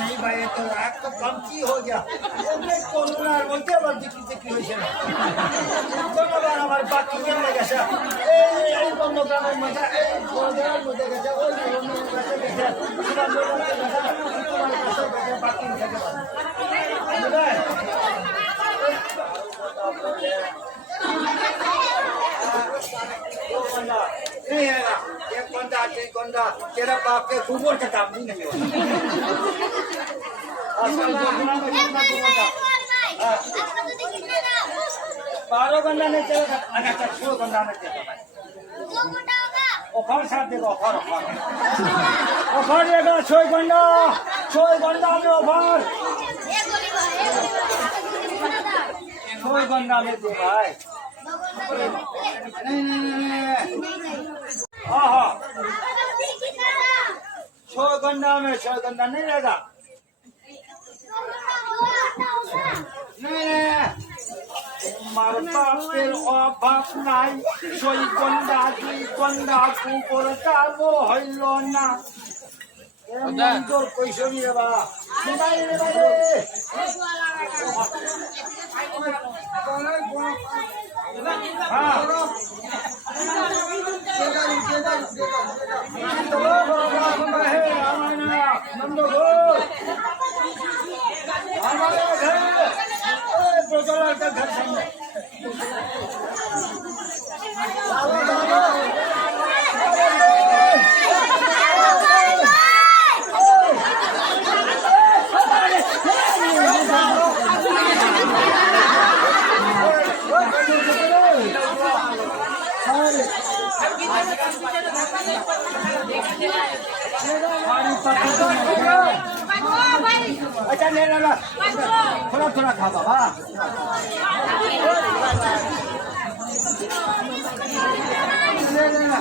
नहीं भाई तो एक तो कम की हो गया कोरोना बोलते हैं बल्कि किसी की वजह दोनों बार हमारे बाकी में लगा सा ए दोनों का मजा ए दोनों मुझे कैसे वो दोनों कैसे कैसे सुबह लोगों के कैसे कैसे बाकी में कैसे नहीं है ना एक बंदा तेरा बाप के घूमर का काम नहीं होता बारह घंटा नहीं चलेगा अच्छा 6 घंटा में चलेगा ऑफर साथ देगा ऑफर देगा 6 घंटा में ऑफर গন্ডা में तो भाई हाँ छो गंडा में छो गंडा नहीं रहेगा नहीं मार बापेर अभाव নাই ছয় গন্ডা দুই গন্ডা কুকুরটা গো হইল না তোর পয়সা নিয়ে বা घर सामने अच्छा ले ला थोड़ा थोड़ा खा बाबा ले लेना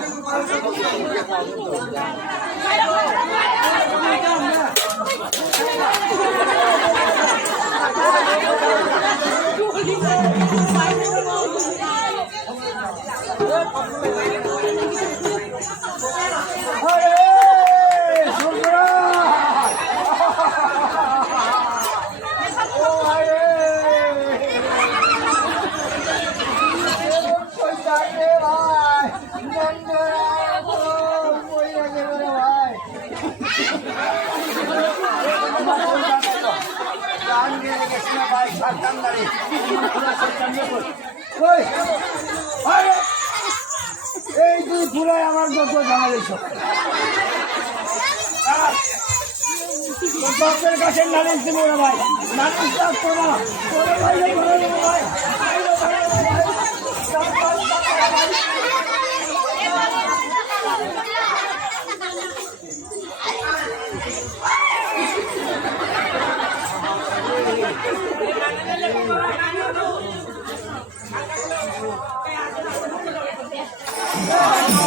এই দুই ফুলাই আমার যত জানাইছ বাপের কাছে নালিশ দিব না ভাই নালিশ রাখতো না ভাই Yeah.